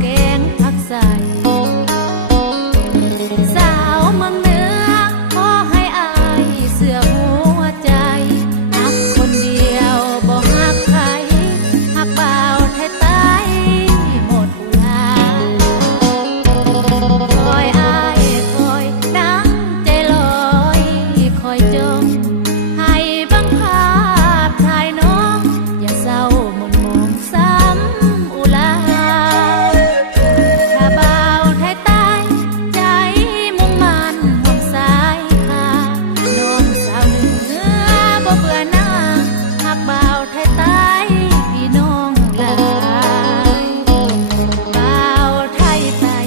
แกงผักใส่สาวเมืองเหนือขอให้อายเสื้อหัวใจหักคนเดียวบ่หักใครหักบ่าวไทยใต้หมดอุลาคอยอายคอยดังใจลอยคอยจมให้บังภาพถ่ายน้องอย่าเศร้าหม่นมองซ้ำอุลาถ้าบ่าวไทยใต้ใจมุ่งมั่นห่วงสายหาน้องสาวเหนือบ่เบื่อหน้าหักบ่าวไทยใต้พี่น้องหลายบ่าวไทยใต้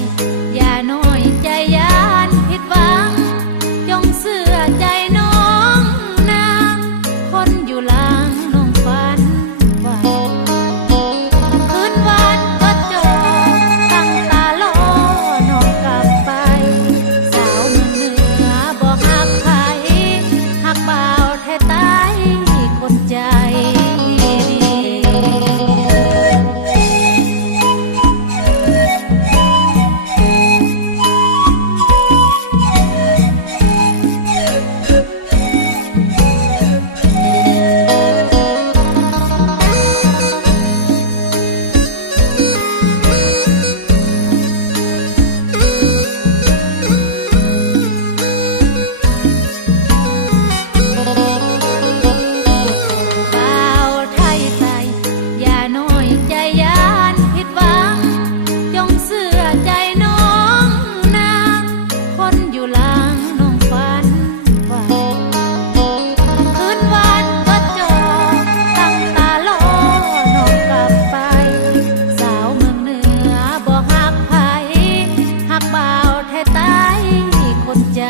อย่าน้อยใจยานผิดหวังจงเชื่อใจน้องนางคนอยู่หลังน้องฝันไว้คืนวันก็จบตั้งตารอน้องกลับไปสาวเมืองเหนือบ่หักใครหักบ่าวแท้ใต้คนใจดี บ่าวไทยใต้อย่าน้อยใจยานผิดหวังจงเชื่อใจน้องนางคนอยู่หลังน้องฝันไว้คืนวันก็จบตั้งตารอน้องกลับไปสาวเมืองเหนือบ่หักไผหักบ่าวไทยใต้คนใจ